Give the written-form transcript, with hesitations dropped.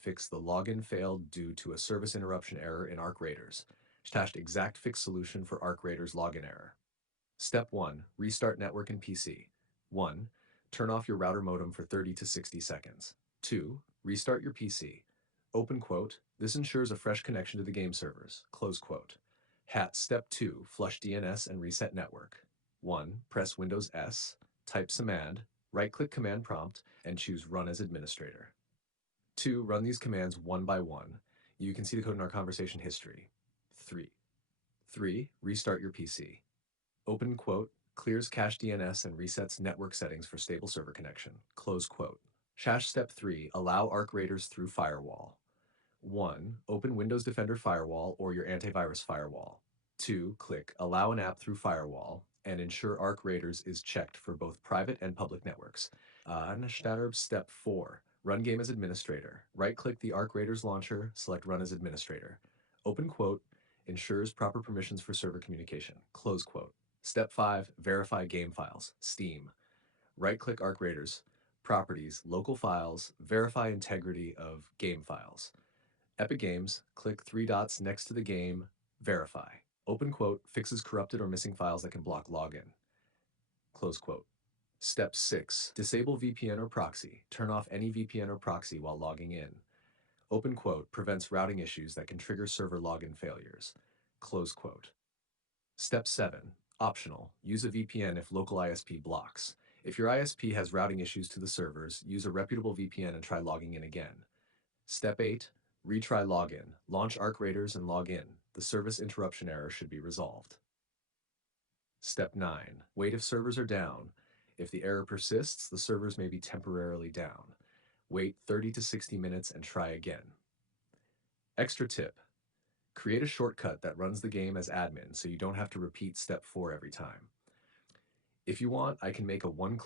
Fix the login failed due to a service interruption error in Arc Raiders. Stashed exact fix solution for Arc Raiders login error. Step 1. Restart network and PC. 1. Turn off your router modem for 30 to 60 seconds. 2. Restart your PC. Open quote, this ensures a fresh connection to the game servers. Close quote. Step 2. Flush DNS and reset network. 1. Press Windows S, type command, right-click command prompt, and choose Run as Administrator. 2. Run these commands one by one. You can see the code in our conversation history. 3. Restart your PC. Open quote, clears cache DNS and resets network settings for stable server connection. Close quote. Step 3. Allow Arc Raiders through Firewall. 1. Open Windows Defender Firewall or your antivirus firewall. 2. Click Allow an app through Firewall and ensure Arc Raiders is checked for both private and public networks. Step 4. Run game as administrator. Right-click the Arc Raiders launcher, select Run as administrator. Open quote, ensures proper permissions for server communication. Close quote. Step 5. Verify game files. Steam. Right-click Arc Raiders, Properties, Local Files, verify integrity of game files. Epic Games, click 3 dots next to the game, verify. Open quote, fixes corrupted or missing files that can block login. Close quote. Step 6. Disable VPN or proxy. Turn off any VPN or proxy while logging in. Open quote, prevents routing issues that can trigger server login failures. Close quote. Step 7. Optional. Use a VPN if local ISP blocks. If your ISP has routing issues to the servers, use a reputable VPN and try logging in again. Step 8. Retry login. Launch Arc Raiders and log in. The service interruption error should be resolved. Step 9. Wait if servers are down. If the error persists, the servers may be temporarily down. Wait 30 to 60 minutes and try again. Extra tip. Create a shortcut that runs the game as admin so you don't have to repeat step 4 every time. If you want, I can make a one-click